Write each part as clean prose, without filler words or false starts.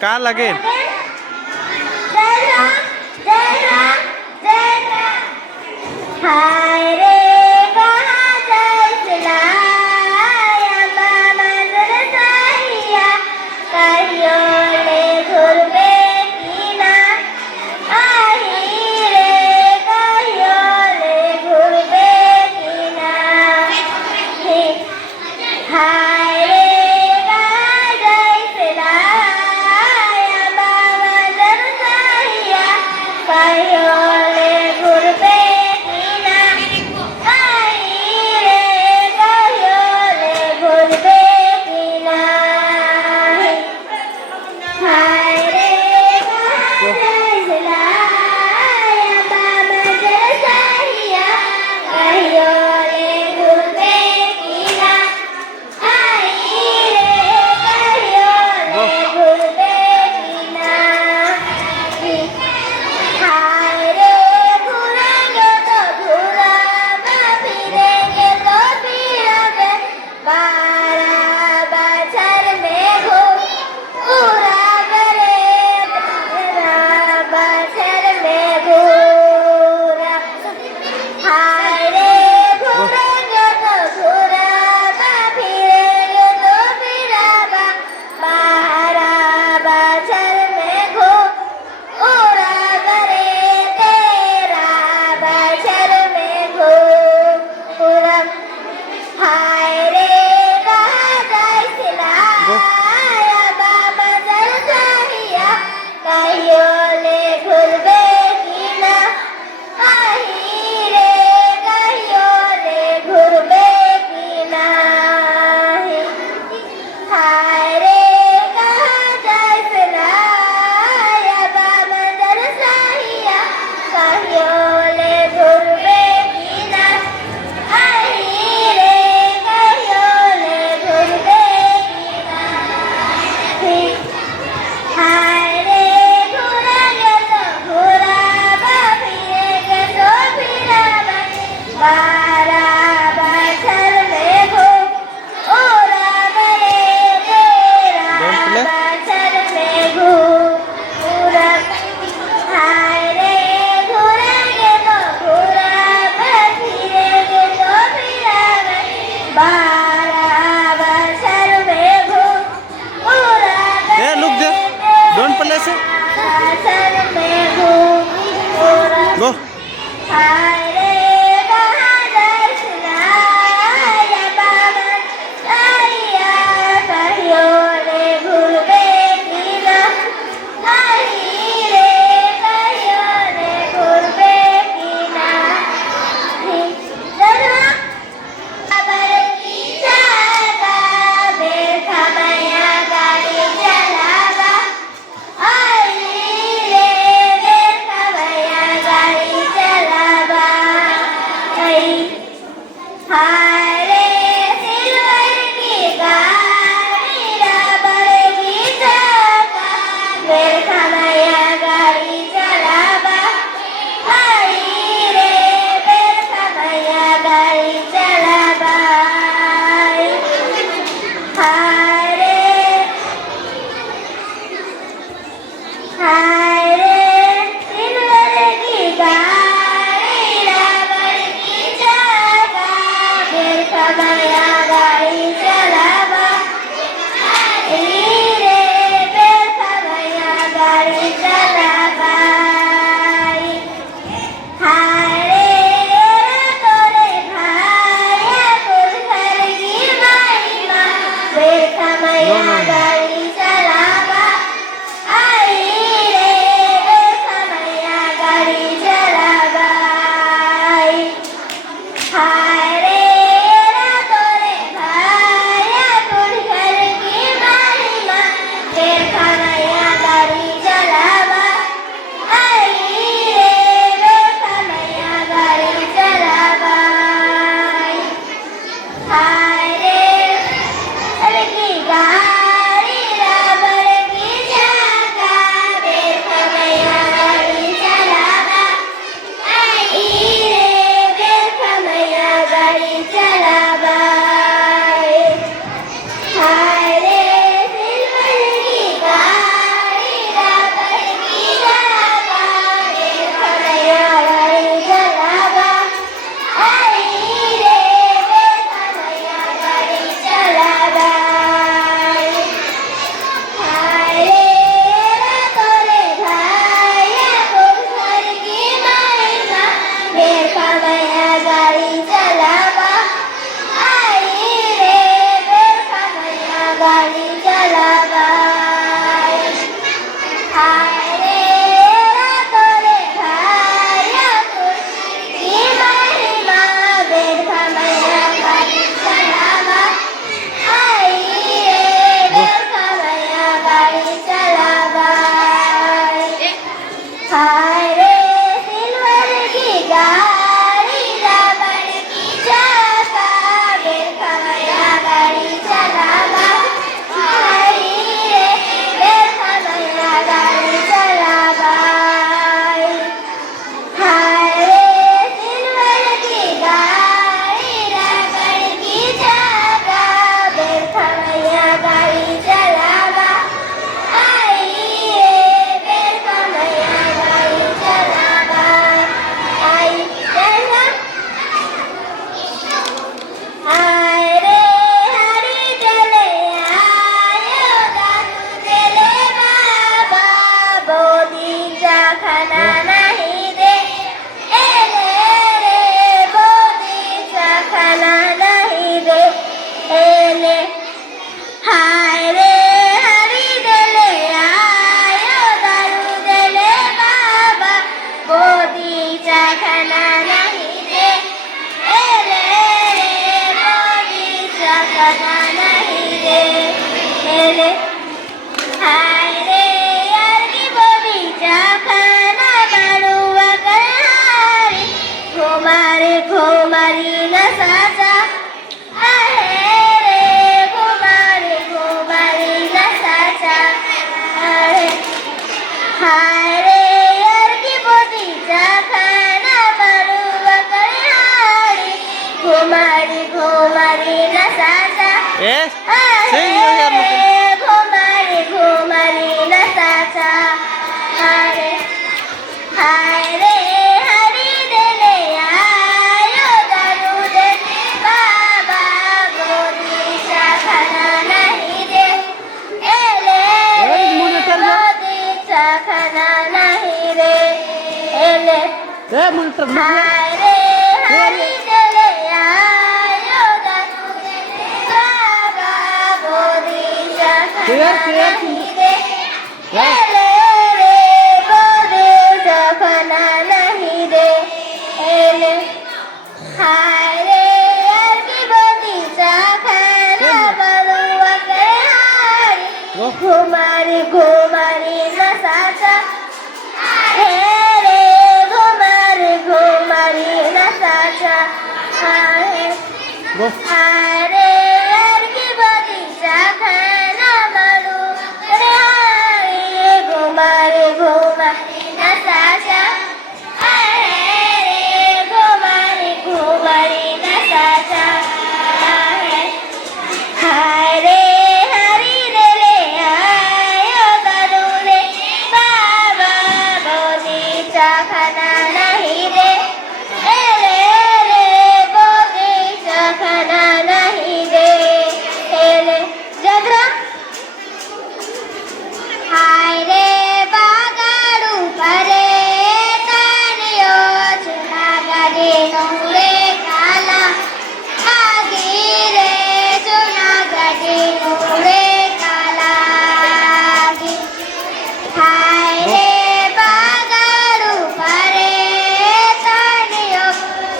का लागेल? हाय रे कहाँ जायचला आंबा मांजर साहिया कहियो ले घुरबे कीना आही रे कहियो ले घुरबे कीना हाय रे कहाँ जायचला आंबा मांजर साहिया कहियो ले घुरबे कीना रे हाय रे यारकी बगीचा खाना मारुआ कहारी घुमारी नसाचा आहे रे घुमारी नसाचा आहे हाय रे यारकी बगीचा खाना मारुआ कहारी Ghumari नसाचा Yes. Sing your hair, Mukul. Ghumari नसाचा हाय रे हरी देले आयो दारू देते बाबा गोदीचा खाना नाही दे एले गोदीचा खाना नाही रे एले Eh, monitor. हाय रे हरी देले आयो दारू देते बाबा गोदीचा खाना नाही दे एले रे गोदीचा खाना नाही दे एले हाय रे यारकी बगीचा खाना मारुआ कहारी घुमारी नसाचा हे रे घुमारी नसाचा आहे Go. हाय रे यारकी बगीचा खाना मारुआ कहारी घुमारी नसाचा आहे रे घुमारी नसाचा आहे हाय रे हरी देले आयो दारू रे बाबा गोदीचा खाना नाही दे एले रे गोदीचा खाना नाही दे एले जगरा हाय रे बागाडू परे तानियो चुनागडी नूरे काला आगी रे चुनागडी नूरे काला आगी हाय रे बागाडू परे तानियो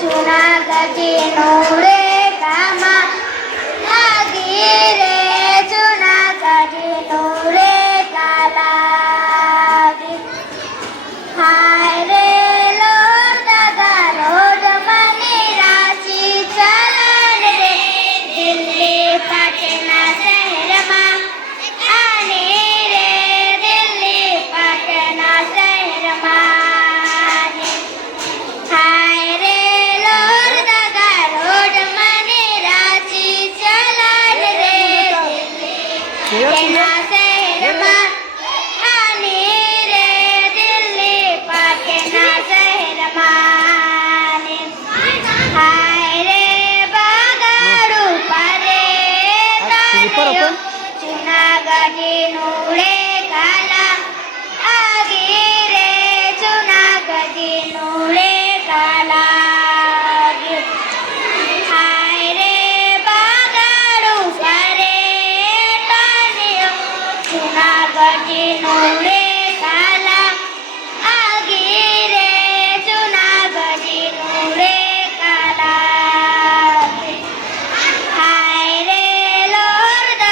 चुनागडी नूरे कामा आगी रे चुनागडी नूरे काला आगी हाय रे लोड दादा रोड मंदिराची चलन रे दिल्ली पाटणा शहरमा आणि रे दिल्ली पाटणा शहरमा हाय रे लोड दादा रोड मंदिराची चलन रे दिल्ली पाटणा शहरमा आणि रे दिल्ली पाटणा शहरमा हाय रे बागाडू परे तानियो चुनागडी नूरे काला आगी रे चुनागडी नूरे काला आगी हाय रे बागाडू परे तानियो चुनागडी नूरे काला आगी रे चुनागडी नूरे काला हाय रे लोड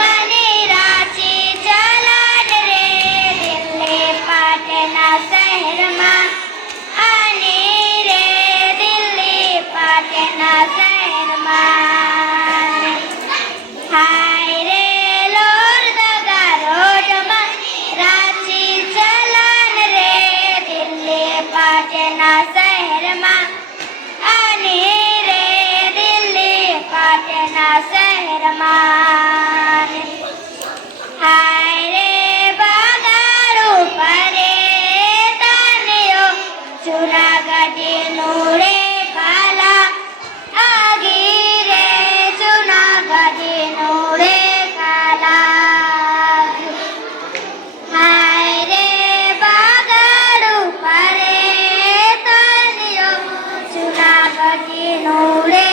मंदिराची चलन रे दिल्ली पाटणा शहरमा आणि रे दिल्ली पाटणा शहरमा हाय रे लोड दादा रोड मंदिराची चलन रे दिल्ली पाटणा शहरमा आणि रे दिल्ली पाटणा शहरमा हाय रे बागाडू परे तानियो चुनागडी नूरे काला आगी रे चुनागडी नूरे काला हाय रे बागाडू परे तानियो चुनागडी नूरे